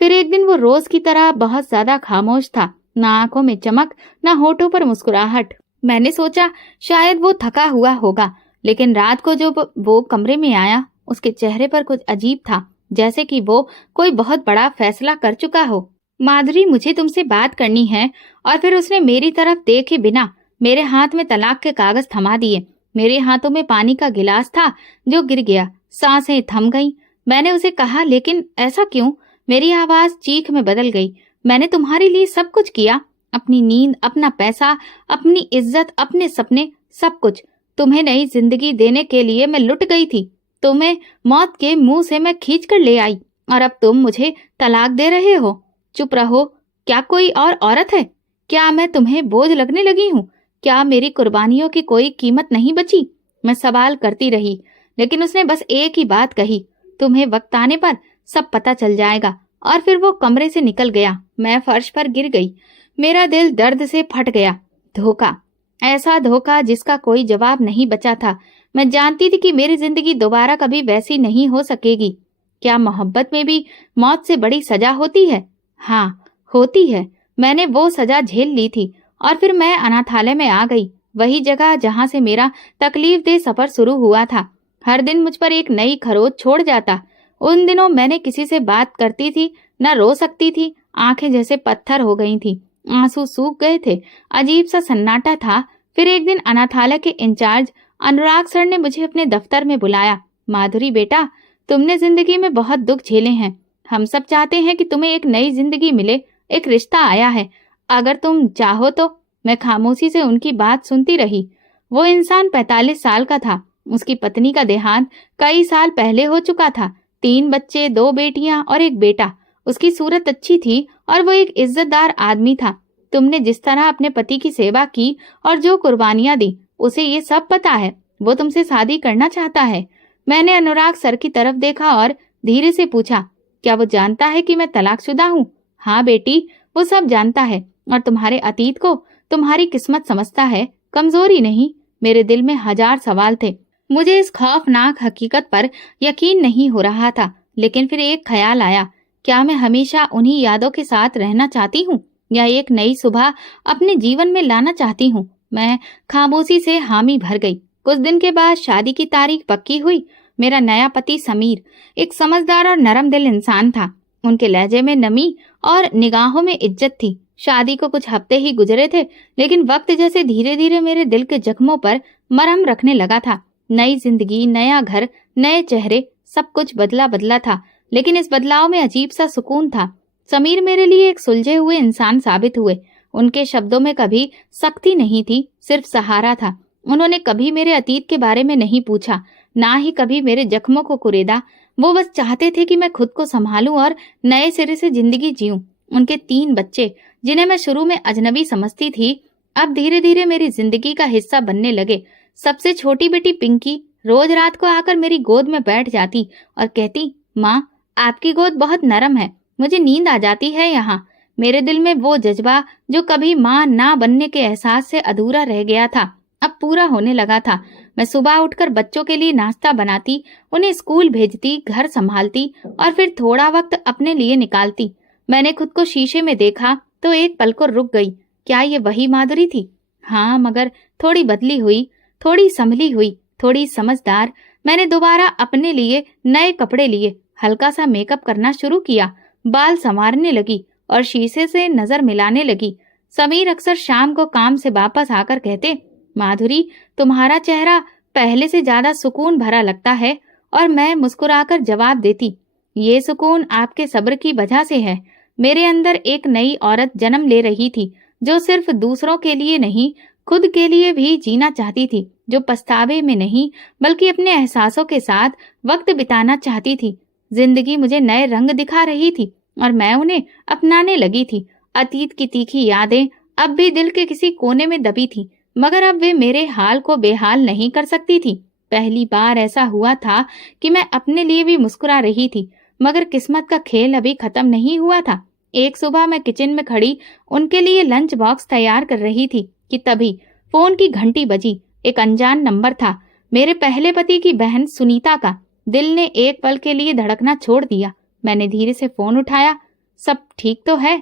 फिर एक दिन वो रोज की तरह बहुत ज्यादा खामोश था, ना आंखों में चमक, ना होठों पर मुस्कुराहट। मैंने सोचा शायद वो थका हुआ होगा, लेकिन रात को जो वो कमरे में आया, उसके चेहरे पर कुछ अजीब था, जैसे कि वो कोई बहुत बड़ा फैसला कर चुका हो। माधुरी, मुझे तुमसे बात करनी है। और फिर उसने मेरी तरफ देखे बिना मेरे हाथ में तलाक के कागज थमा दिए। मेरे हाथों में पानी का गिलास था जो गिर गया, सांसें थम गईं। मैंने उसे कहा, लेकिन ऐसा क्यों? मेरी आवाज चीख में बदल गई। मैंने तुम्हारे लिए सब कुछ किया, अपनी नींद, अपना पैसा, अपनी इज्जत, अपने सपने, सब कुछ। तुम्हें नई जिंदगी देने के लिए मैं लुट गई थी। तुम्हें मौत के मुंह से मैं खींच कर ले आई, और अब तुम मुझे तलाक दे रहे हो। चुप रहो। क्या कोई और औरत है? क्या मैं तुम्हें बोझ लगने लगी हूँ? क्या मेरी कुर्बानियों की कोई कीमत नहीं बची? मैं सवाल करती रही, लेकिन उसने बस एक ही बात कही, तुम्हें वक्त आने पर सब पता चल जाएगा। और फिर वो कमरे से निकल गया। मैं फर्श पर गिर गई। मेरा दिल दर्द से फट गया। धोखा, ऐसा धोखा जिसका कोई जवाब नहीं बचा था। मैं जानती थी कि मेरी जिंदगी दोबारा कभी वैसी नहीं हो सकेगी। क्या मोहब्बत में भी मौत से बड़ी सजा होती है? हाँ, होती है। मैंने वो सजा झेल ली थी, और फिर मैं अनाथालय में आ गई, वही जगह जहां से मेरा तकलीफदेह सफर शुरू हुआ था। हर दिन मुझ पर एक नई खरोच छोड़ जाता। उन दिनों मैंने किसी से बात करती थी, न रो सकती थी। आंखें जैसे पत्थर हो गई थी, आंसू सूख गए थे, अजीब सा सन्नाटा था। फिर एक दिन अनाथालय के इंचार्ज अनुराग सर ने मुझे अपने दफ्तर में बुलाया। माधुरी बेटा, तुमने जिंदगी में बहुत दुख झेले हैं। हम सब चाहते हैं कि तुम्हें एक नई जिंदगी मिले, एक रिश्ता आया है, अगर तुम चाहो तो। मैं खामोशी से उनकी बात सुनती रही। वो इंसान 45 साल का था। उसकी पत्नी का देहांत कई साल पहले हो चुका था। 3 बच्चे, 2 बेटियां और एक बेटा। उसकी सूरत अच्छी थी और वो एक इज्जतदार आदमी था। तुमने जिस तरह अपने पति की सेवा की और जो कुर्बानियां दी, उसे ये सब पता है। वो तुमसे शादी करना चाहता है। मैंने अनुराग सर की तरफ देखा और धीरे से पूछा, क्या वो जानता है कि मैं तलाकशुदा हूँ? हाँ बेटी, वो सब जानता है, और तुम्हारे अतीत को तुम्हारी किस्मत समझता है, कमजोरी नहीं। मेरे दिल में 1000 सवाल थे। मुझे इस खौफनाक हकीकत पर यकीन नहीं हो रहा था, लेकिन फिर एक ख्याल आया, क्या मैं हमेशा उन्हीं यादों के साथ रहना चाहती हूँ, या एक नई सुबह अपने जीवन में लाना चाहती हूँ? मैं खामोशी से हामी भर गई। कुछ दिन के बाद शादी की तारीख पक्की हुई। मेरा नया पति समीर एक समझदार और नरम दिल इंसान था। उनके लहजे में नमी और निगाहों में इज्जत थी। शादी को कुछ हफ्ते ही गुजरे थे, लेकिन वक्त जैसे धीरे धीरे मेरे दिल के जख्मों पर मरहम रखने लगा था। नई जिंदगी, नया घर, नए चेहरे, सब कुछ बदला बदला था, लेकिन इस बदलाव में अजीब सा सुकून था। समीर मेरे लिए एक सुलझे हुए इंसान साबित हुए। उनके शब्दों में कभी सख्ती नहीं थी, सिर्फ सहारा था। उन्होंने कभी मेरे अतीत के बारे में नहीं पूछा, ना ही कभी मेरे जख्मों को कुरेदा। वो बस चाहते थे कि मैं खुद को संभालूं और नए सिरे से जिंदगी जीऊं। उनके 3 बच्चे, जिन्हें मैं शुरू में अजनबी समझती थी, अब धीरे धीरे मेरी जिंदगी का हिस्सा बनने लगे। सबसे छोटी बेटी पिंकी रोज रात को आकर मेरी गोद में बैठ जाती और कहती, माँ, आपकी गोद बहुत नरम है, मुझे नींद आ जाती है यहाँ। मेरे दिल में वो जज्बा जो कभी माँ ना बनने के एहसास से अधूरा रह गया था, अब पूरा होने लगा था। मैं सुबह उठकर बच्चों के लिए नाश्ता बनाती, उन्हें स्कूल भेजती, घर संभालती और फिर थोड़ा वक्त अपने लिए निकालती। मैंने खुद को शीशे में देखा तो एक पल को रुक गई। क्या ये वही माधुरी थी? हाँ, मगर थोड़ी बदली हुई, थोड़ी संभली हुई, थोड़ी समझदार। मैंने दोबारा अपने लिए नए कपड़े लिए, हल्का सा मेकअप करना शुरू किया, बाल संवारने लगी और शीशे से नजर मिलाने लगी। समीर अक्सर शाम को काम से वापस आकर कहते, माधुरी, तुम्हारा चेहरा पहले से ज्यादा सुकून भरा लगता है। और मैं मुस्कुराकर जवाब देती, ये सुकून आपके सब्र की वजह से है। मेरे अंदर एक नई औरत जन्म ले रही थी, जो सिर्फ दूसरों के लिए नहीं, खुद के लिए भी जीना चाहती थी, जो पछतावे में नहीं बल्कि अपने एहसासों के साथ वक्त बिताना चाहती थी। जिंदगी मुझे नए रंग दिखा रही थी और मैं उन्हें अपनाने लगी थी। अतीत की तीखी यादें अब भी दिल के किसी कोने में दबी थी, मगर अब वे मेरे हाल को बेहाल नहीं कर सकती थी। पहली बार ऐसा हुआ था कि मैं अपने लिए भी मुस्कुरा रही थी, मगर किस्मत का खेल अभी खत्म नहीं हुआ था। एक सुबह मैं किचन में खड़ी उनके लिए लंच बॉक्स तैयार कर रही थी कि तभी फोन की घंटी बजी। एक अनजान नंबर था, मेरे पहले पति की बहन सुनीता का। दिल ने एक पल के लिए धड़कना छोड़ दिया। मैंने धीरे से फोन उठाया। सब ठीक तो है?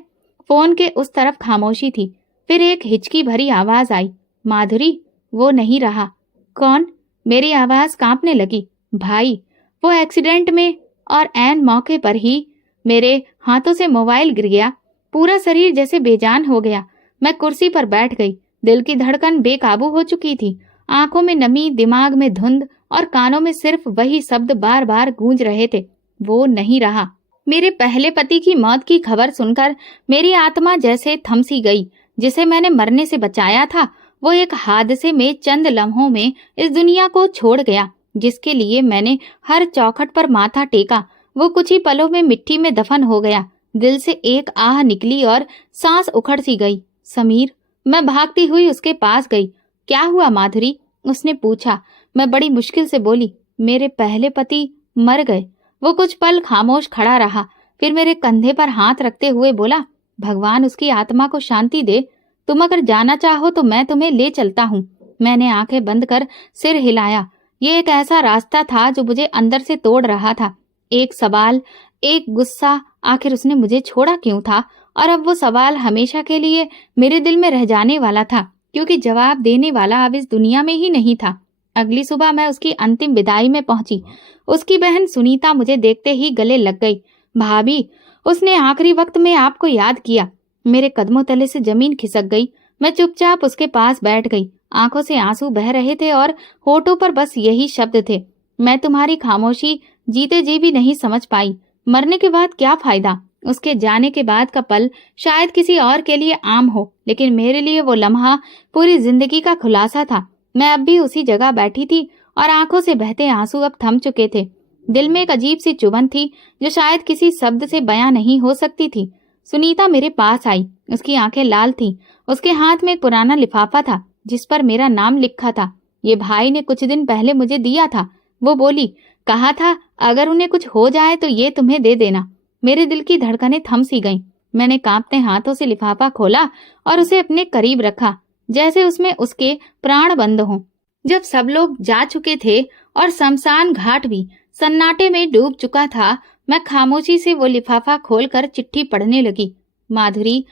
फोन के उस तरफ खामोशी थी। फिर एक हिचकी भरी आवाज आई, माधुरी। वो नहीं रहा। कौन? मेरी आवाज कांपने लगी। भाई, वो एक्सीडेंट में। और ऐन मौके पर ही मेरे हाथों से मोबाइल गिर गया। पूरा शरीर जैसे बेजान हो गया। मैं कुर्सी पर बैठ गई। दिल की धड़कन बेकाबू हो चुकी थी। आंखों में नमी, दिमाग में धुंध और कानों में सिर्फ वही शब्द बार बार गूंज रहे थे, वो नहीं रहा। मेरे पहले पति की मौत की खबर सुनकर मेरी आत्मा जैसे थम सी गई। जिसे मैंने मरने से बचाया था, वो एक हादसे में चंद लम्हों में इस दुनिया को छोड़ गया। जिसके लिए मैंने हर चौखट पर माथा टेका, वो कुछ ही पलों में मिट्टी में दफन हो गया। दिल से एक आह निकली और सांस उखड़ सी गई। समीर। मैं भागती हुई उसके पास गई। क्या हुआ माधुरी? उसने पूछा। मैं बड़ी मुश्किल से बोली, मेरे पहले पति मर गए। वो कुछ पल खामोश खड़ा रहा, फिर मेरे कंधे पर हाथ रखते हुए बोला, भगवान उसकी आत्मा को शांति दे। तुम अगर जाना चाहो तो मैं तुम्हें ले चलता हूँ। मैंने आंखें बंद कर सिर हिलाया। ये एक ऐसा रास्ता था जो मुझे अंदर से तोड़ रहा था। एक सवाल, एक गुस्सा, आखिर उसने मुझे छोड़ा क्यों था? और अब वो सवाल हमेशा के लिए मेरे दिल में रह जाने वाला था, क्योंकि जवाब देने वाला अब इस दुनिया में ही नहीं था। अगली सुबह मैं उसकी अंतिम विदाई में पहुंची। उसकी बहन सुनीता मुझे देखते ही गले लग गई। भाभी, उसने आखिरी वक्त में आपको याद किया। मेरे कदमों तले से जमीन खिसक गई। मैं चुपचाप उसके पास बैठ गई। आंखों से आंसू बह रहे थे और होठों पर बस यही शब्द थे, मैं तुम्हारी खामोशी जीते जी भी नहीं समझ पाई। मरने के बाद क्या फायदा? उसके जाने के बाद का पल शायद किसी और के लिए आम हो, लेकिन मेरे लिए वो लम्हा पूरी जिंदगी का खुलासा था। मैं अब भी उसी जगह बैठी थी और आंखों से बहते आंसू अब थम चुके थे। दिल में एक अजीब सी चुभन थी जो शायद किसी शब्द से बयां नहीं हो सकती थी। सुनीता मेरे पास आई। उसकी आंखें लाल थीं। उसके हाथ में एक पुराना लिफाफा था जिस पर मेरा नाम लिखा था। ये भाई ने कुछ दिन पहले मुझे दिया था। वो बोली, कहा था अगर उन्हें कुछ हो जाए तो ये तुम्हें दे देना। मेरे दिल की धड़कनें थम सी गईं। मैंने कांपते हाथों से लिफाफा खोला और उसे अपने करीब रखा, जैसे उसमें उसके प्राण बंद हों। जब सब लोग जा चुके थे और शमशान घाट भी सन्नाटे में डूब चुका था, मैं खामोशी से वो लिफाफा खोलकर चिट्ठी पढ़ने लगी। माधुरी,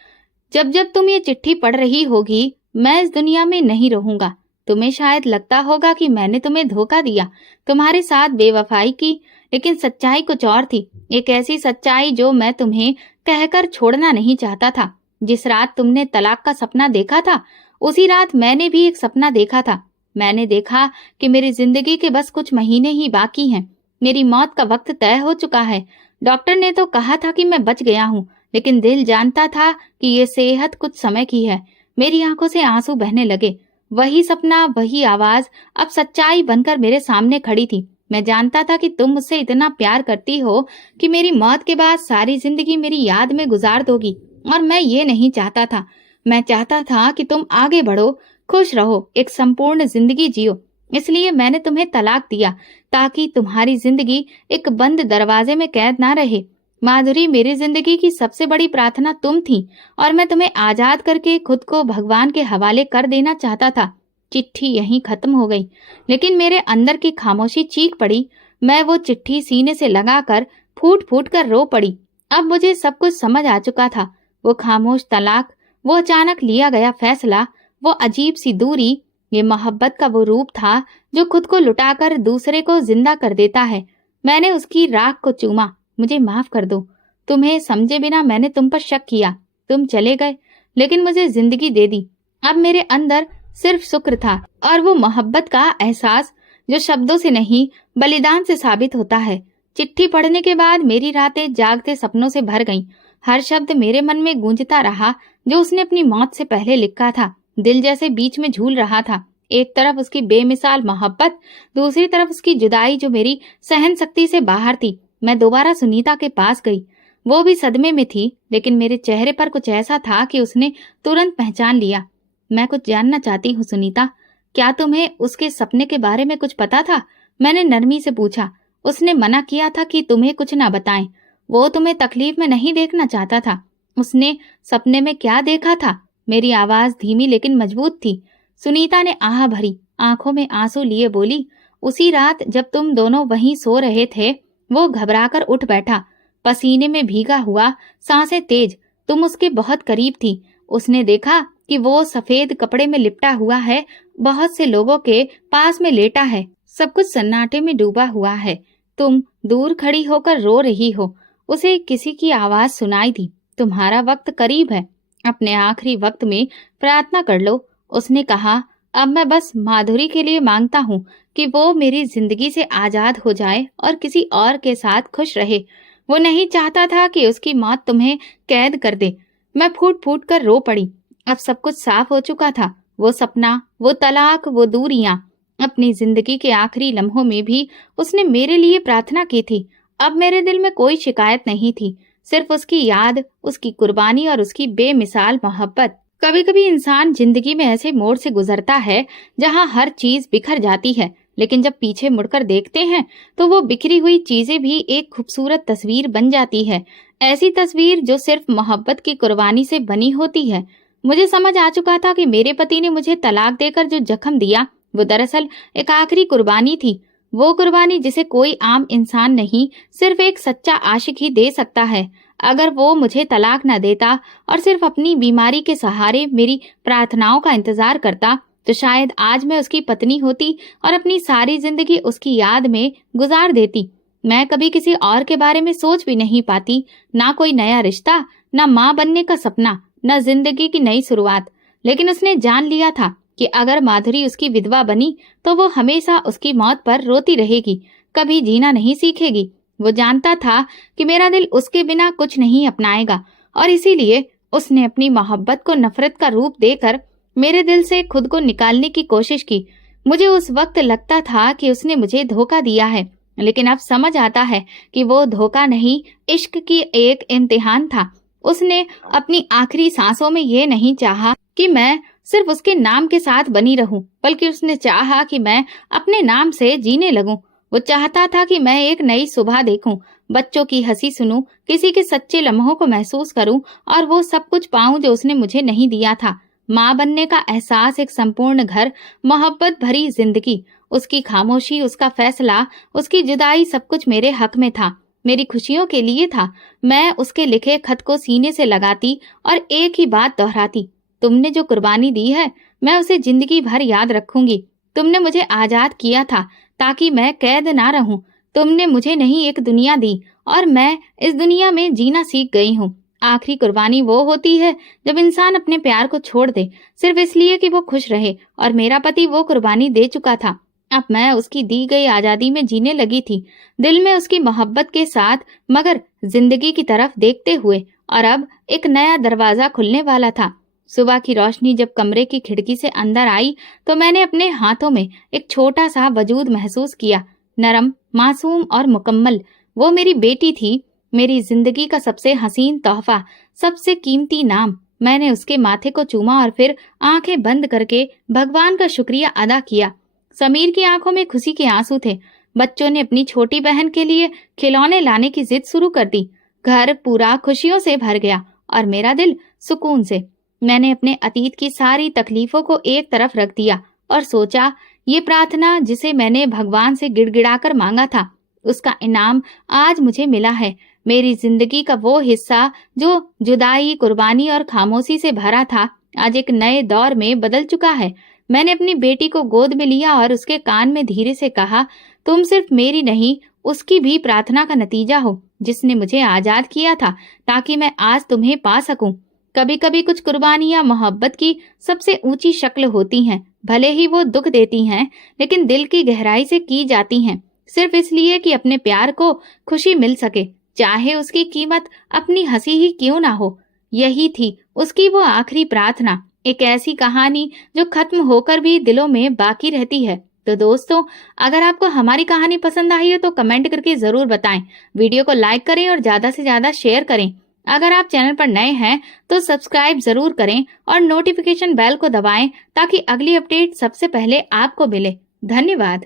जब जब तुम ये चिट्ठी पढ़ रही होगी, मैं इस दुनिया में नहीं रहूंगा। तुम्हें शायद लगता होगा कि मैंने तुम्हें धोखा दिया, तुम्हारे साथ बेवफाई की, लेकिन सच्चाई कुछ और थी। एक ऐसी सच्चाई जो मैं तुम्हें कहकर छोड़ना नहीं चाहता था। जिस रात तुमने तलाक का सपना देखा था, उसी रात मैंने भी एक सपना देखा था। मैंने देखा कि मेरी जिंदगी के बस कुछ महीने ही बाकी हैं। मेरी मौत का वक्त तय हो चुका है। डॉक्टर ने तो कहा था कि मैं बच गया हूँ, लेकिन दिल जानता था कि ये सेहत कुछ समय की है। मेरी आंखों से आंसू बहने लगे। वही सपना, वही आवाज अब सच्चाई बनकर मेरे सामने खड़ी थी। मैं जानता था कि तुम मुझसे इतना प्यार करती हो कि मेरी मौत के बाद सारी जिंदगी मेरी याद में गुजार दोगी, और मैं ये नहीं चाहता था। मैं चाहता था कि तुम आगे बढ़ो, खुश रहो, एक संपूर्ण जिंदगी जियो। इसलिए मैंने तुम्हें तलाक दिया, ताकि तुम्हारी जिंदगी एक बंद दरवाजे में कैद ना रहे। माधुरी, मेरी जिंदगी की सबसे बड़ी प्रार्थना तुम थी, और मैं तुम्हें आजाद करके खुद को भगवान के हवाले कर देना चाहता था। चिट्ठी यहीं खत्म हो गई, लेकिन मेरे अंदर की खामोशी चीख पड़ी। मैं वो चिट्ठी सीने से लगाकर फूट फूट कर रो पड़ी। अब मुझे सब कुछ समझ आ चुका था। वो खामोश तलाक, वो अचानक लिया गया फैसला, वो अजीब सी दूरी, ये मोहब्बत का वो रूप था जो खुद को लुटाकर दूसरे को जिंदा कर देता है। मैंने उसकी राख को चूमा। मुझे माफ कर दो। तुम्हें समझे बिना मैंने तुम पर शक किया। तुम चले गए, लेकिन मुझे जिंदगी दे दी। अब मेरे अंदर सिर्फ शुक्र था, और वो मोहब्बत का एहसास जो शब्दों से नहीं बलिदान से साबित होता है। चिट्ठी पढ़ने के बाद मेरी रातें जागते सपनों से भर गईं। हर शब्द मेरे मन में गूंजता रहा जो उसने अपनी मौत से पहले लिखा था। दिल जैसे बीच में झूल रहा था। एक तरफ उसकी बेमिसाल मोहब्बत, दूसरी तरफ उसकी जुदाई जो मेरी सहन शक्ति से बाहर थी। मैं दोबारा सुनीता के पास गई। वो भी सदमे में थी, लेकिन मेरे चेहरे पर कुछ ऐसा था कि उसने तुरंत पहचान लिया। मैं कुछ जानना चाहती हूँ सुनीता, क्या तुम्हें उसके सपने के बारे में कुछ पता था? मैंने नरमी से पूछा। उसने मना किया था कि तुम्हें कुछ ना बताएं। वो तुम्हें तकलीफ में नहीं देखना चाहता था। उसने सपने में क्या देखा था? मेरी आवाज धीमी लेकिन मजबूत थी। सुनीता ने आह भरी आंखों में आंसू लिए बोली, उसी रात जब तुम दोनों वहीं सो रहे थे, वो घबराकर उठ बैठा, पसीने में भीगा हुआ, सांसें तेज। तुम उसके बहुत करीब थी। उसने देखा कि वो सफेद कपड़े में लिपटा हुआ है, बहुत से लोगों के पास में लेटा है, सब कुछ सन्नाटे में डूबा हुआ है। तुम दूर खड़ी होकर रो रही हो। उसे किसी की आवाज सुनाई दी, तुम्हारा वक्त करीब है, अपने आखिरी वक्त में प्रार्थना कर लो। उसने कहा, अब मैं बस माधुरी के लिए मांगता हूँ कि वो मेरी जिंदगी से आजाद हो जाए और किसी और के साथ खुश रहे। वो नहीं चाहता था कि उसकी मौत तुम्हें कैद कर दे। मैं फूट फूट कर रो पड़ी। अब सब कुछ साफ हो चुका था। वो सपना, वो तलाक, वो दूरियां। अपनी जिंदगी के आखिरी लम्हों में भी उसने मेरे लिए प्रार्थना की थी। अब मेरे दिल में कोई शिकायत नहीं थी, सिर्फ उसकी याद, उसकी कुर्बानी और उसकी बेमिसाल मोहब्बत। कभी कभी इंसान जिंदगी में ऐसे मोड़ से गुजरता है जहां हर चीज बिखर जाती है, लेकिन जब पीछे मुड़कर देखते हैं तो वो बिखरी हुई चीजें भी एक खूबसूरत तस्वीर बन जाती है। ऐसी तस्वीर जो सिर्फ मोहब्बत की कुर्बानी से बनी होती है। मुझे समझ आ चुका था कि मेरे पति ने मुझे तलाक देकर जो जख्म दिया, वो दरअसल एक आखिरी कुर्बानी थी। वो कुर्बानी जिसे कोई आम इंसान नहीं, सिर्फ एक सच्चा आशिक ही दे सकता है। अगर वो मुझे तलाक न देता और सिर्फ अपनी बीमारी के सहारे मेरी प्रार्थनाओं का इंतजार करता, तो शायद आज मैं उसकी पत्नी होती और अपनी सारी जिंदगी उसकी याद में गुजार देती। मैं कभी किसी और के बारे में सोच भी नहीं पाती, ना कोई नया रिश्ता, ना माँ बनने का सपना, न जिंदगी की नई शुरुआत। लेकिन उसने जान लिया था कि अगर माधुरी उसकी विधवा बनी तो वो हमेशा उसकी मौत पर रोती रहेगी, कभी जीना नहीं सीखेगी। वो जानता था कि मेरा दिल उसके बिना कुछ नहीं अपनाएगा, और इसीलिए उसने अपनी मोहब्बत को नफरत का रूप देकर मेरे दिल से खुद को निकालने की कोशिश की। मुझे उस वक्त लगता था कि उसने मुझे धोखा दिया है, लेकिन अब समझ आता है कि वो धोखा नहीं, इश्क की एक इम्तिहान था। उसने अपनी आखिरी सांसों में ये नहीं चाहा कि मैं सिर्फ उसके नाम के साथ बनी रहूं, बल्कि उसने चाहा कि मैं अपने नाम से जीने लगूं। वो चाहता था कि मैं एक नई सुबह देखूं, बच्चों की हंसी सुनूं, किसी के सच्चे लम्हों को महसूस करूं और वो सब कुछ पाऊं जो उसने मुझे नहीं दिया था। माँ बनने का एहसास, एक संपूर्ण घर, मोहब्बत भरी जिंदगी। उसकी खामोशी, उसका फैसला, उसकी जुदाई, सब कुछ मेरे हक में था, मेरी खुशियों के लिए था। मैं उसके लिखे खत को सीने से लगाती और एक ही बात दोहराती, तुमने जो कुर्बानी दी है, मैं उसे जिंदगी भर याद रखूंगी। तुमने मुझे आजाद किया था ताकि मैं कैद ना रहूं। तुमने मुझे नहीं एक दुनिया दी, और मैं इस दुनिया में जीना सीख गई हूँ। आखिरी कुर्बानी वो होती है जब इंसान अपने प्यार को छोड़ दे, सिर्फ इसलिए कि वो खुश रहे, और मेरा पति वो कुर्बानी दे चुका था। अब मैं उसकी दी गई आजादी में जीने लगी थी, दिल में उसकी मोहब्बत के साथ, मगर जिंदगी की तरफ देखते हुए। और अब एक नया दरवाजा खुलने वाला था। सुबह की रोशनी जब कमरे की खिड़की से अंदर आई तो मैंने अपने हाथों में एक छोटा सा वजूद महसूस किया, नरम, मासूम और मुकम्मल। वो मेरी बेटी थी, मेरी जिंदगी का सबसे हसीन तोहफा, सबसे कीमती नाम। मैंने उसके माथे को चूमा और फिर आंखें बंद करके भगवान का शुक्रिया अदा किया। समीर की आंखों में खुशी के आंसू थे। बच्चों ने अपनी छोटी बहन के लिए खिलौने लाने की जिद शुरू कर दी। घर पूरा खुशियों से भर गया और मेरा दिल सुकून से। मैंने अपने अतीत की सारी तकलीफों को एक तरफ रख दिया और सोचा, ये प्रार्थना जिसे मैंने भगवान से गिड़गिड़ाकर मांगा था, उसका इनाम आज मुझे मिला है। मेरी जिंदगी का वो हिस्सा जो जुदाई, कुर्बानी और खामोशी से भरा था, आज एक नए दौर में बदल चुका है। मैंने अपनी बेटी को गोद में लिया और उसके कान में धीरे से कहा, तुम सिर्फ मेरी नहीं, उसकी भी प्रार्थना का नतीजा हो, जिसने मुझे आजाद किया था ताकि मैं आज तुम्हें पा सकूं। कभी कभी कुछ कुर्बानियां मोहब्बत की सबसे ऊंची शक्ल होती हैं। भले ही वो दुख देती हैं, लेकिन दिल की गहराई से की जाती हैं, सिर्फ इसलिए कि अपने प्यार को खुशी मिल सके, चाहे उसकी कीमत अपनी हंसी ही क्यों ना हो। यही थी उसकी वो आखिरी प्रार्थना, एक ऐसी कहानी जो खत्म होकर भी दिलों में बाकी रहती है। तो दोस्तों, अगर आपको हमारी कहानी पसंद आई है तो कमेंट करके जरूर बताएं। वीडियो को लाइक करें और ज्यादा से ज्यादा शेयर करें। अगर आप चैनल पर नए हैं तो सब्सक्राइब जरूर करें और नोटिफिकेशन बेल को दबाएं ताकि अगली अपडेट सबसे पहले आपको मिले। धन्यवाद।